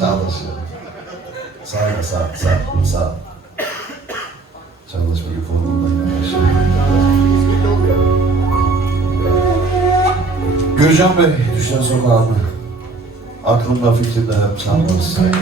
Sağ olasın. Sağ ol, sağ ol. Çalışma yapılımından Gürcan Bey, Düşen Sokağı mı? Aklımda fikrimde hep sen varsın.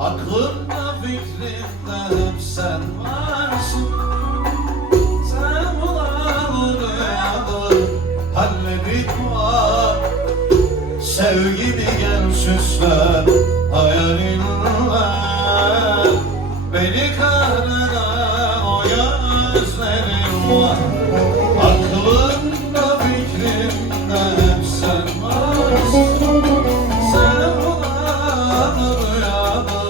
Aklımda fikrimde hep sen varsın. Sen bulanı rüyalı halledik var. Sevgimi gel süsler hayalinle. Beni kahreden o gözlerin var. Aklımda fikrimde hep sen varsın. Sen bulanı rüyalı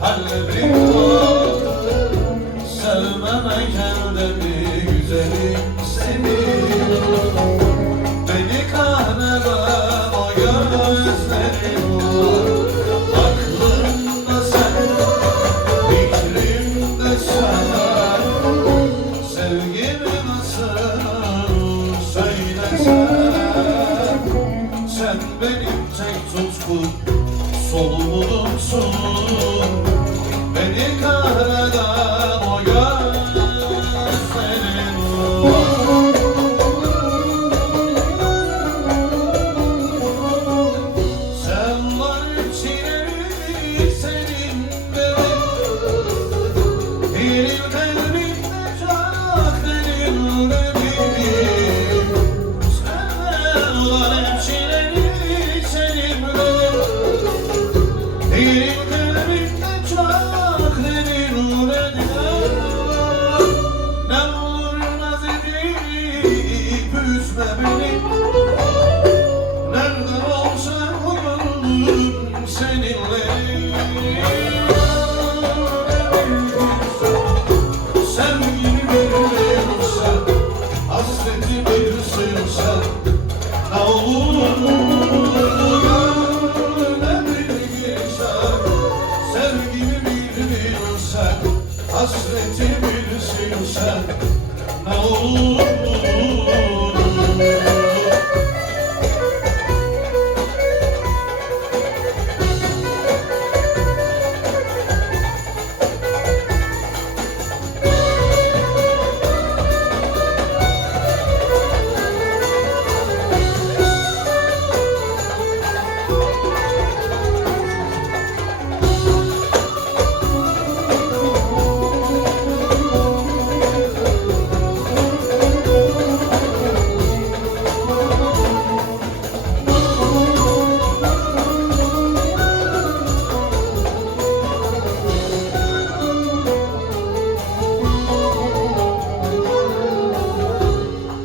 halledik var. Sevmemek elde bir güzelim seni. Beni kahreden o gözlerin var. Aklımda sen, fikrimde sen. Sevgimi nasıl söylesen. Sen benim tek tutkum, solumumsun. Beni kahreden o gözlerin var. Sen var içeri senin benim. Benim kalbimde çok derinlerim. Sen var içeri senin benim. Benim kalbimde çok derinlerim. Ne olur naz edip üzme beni. Nerede olsa gönlüm seninle. Sevgini bilirsen, hasreti bilirsen, ne olur gönlüme bilirsen. Sevgini bilirsen, hasreti bilirsen, ne olur.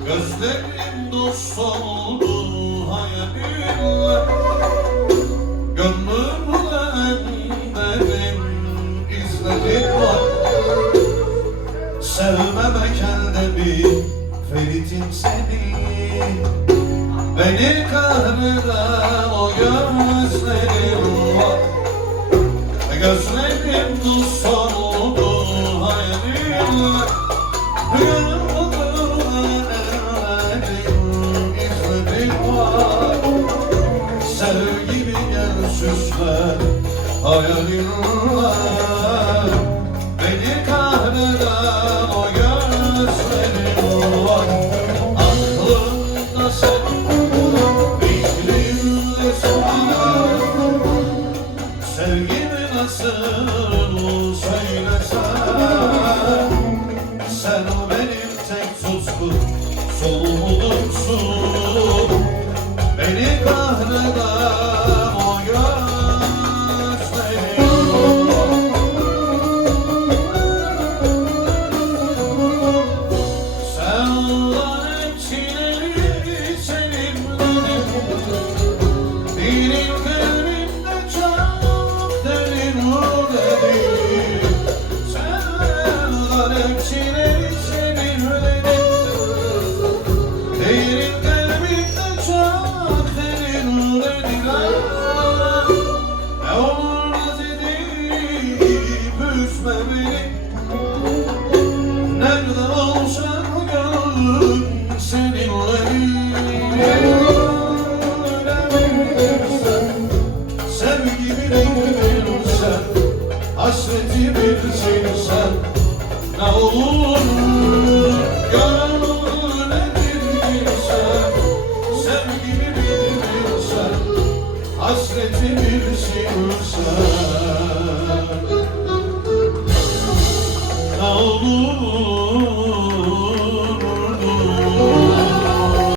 Gözlerim dost oldu hayalinle. Gönlümden benim izledik var. Sevmemek elde bir feritim seni. Beni kahreden o gözlerim var. Gözlerim dost oldu hayalinle. Sevgimi gel süsle hayalinle. Beni kahreden o gözlerin var. Aklımda sen, fikrimde sen. Sevgimi nasıl söylesen. Sen benim tek tutkum, solumumsun. Beni kahreden o gözlerin Değilim kalbimde çok derin dedim. Sevdalar hepsini sinirledim. Değilim kalbimde çok derin dedim. Ne olur dedip üzme beni. Nerede olsan gönlüm seninle. Sevgimi bilirsen, hasreti bilirsen, ne olur gönlüm bilirsen, sevgimi bilirsen, hasreti bilirsen, ne olur